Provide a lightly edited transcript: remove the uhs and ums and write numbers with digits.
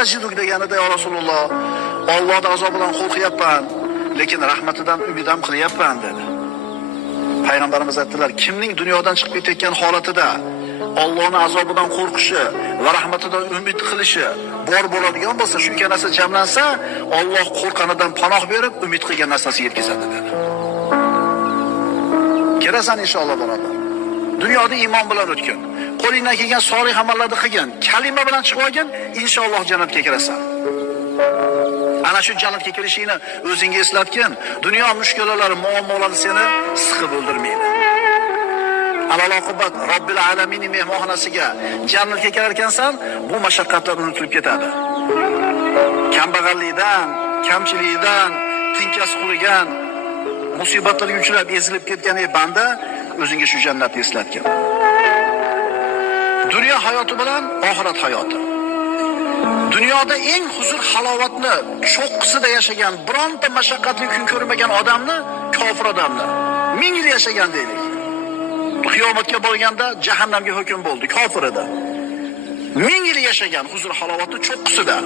tajiduk deganida ya Rasululloh, Allohning azobidan qo'rqyapman, lekin rahmatidan umid ham qilyapman dedi. Payg'ambarimiz aytdilar, kimning dunyodan chiqib ketayotgan holatida Allohning azobidan qo'rqishi va rahmatidan umid qilishi bor bo'ladigan bo'lsa, shu ikki narsa jamlansa, Alloh qo'rqqanidan panoh berib, umid qilgan narsasiga yetkazadi dedi. Kelasan inshaalloh birodar. Dunyoda iymon bilan o'tgin. Qo'lingdan kelgan solih amallarni qilgin. Kalima bilan chiqib olgin, inshaalloh jannatga kirasan. Ana shu jannatga kirishingni o'zingga eslatgin. Dunyo mushkulalari, muammolari seni siqib o'ldirmaydi. Alal oqibat Robbil alamin mehmonxonasiga jannatga kirar ekansan, bu mashaqqatlar unutilib ketadi. Kambag'allikdan, kamchilikdan, tinkasi qurigan, musibatlarga uchrab ezilib ketgan banda o'zingga shu jannatni eslatgin. Dunyo hayoti bilan oxirat hayoti. Dunyoda eng huzur halovatni cho'qqisida yashagan, bironta mashaqqatli kun ko'rmagan odamni kofir odamlar. 1000 yil yashagan deylik. Qiyomatga borganda jahannamga hukm bo'ldi, kofir edi. 1000 yil yashagan huzur halovatni cho'qqisida.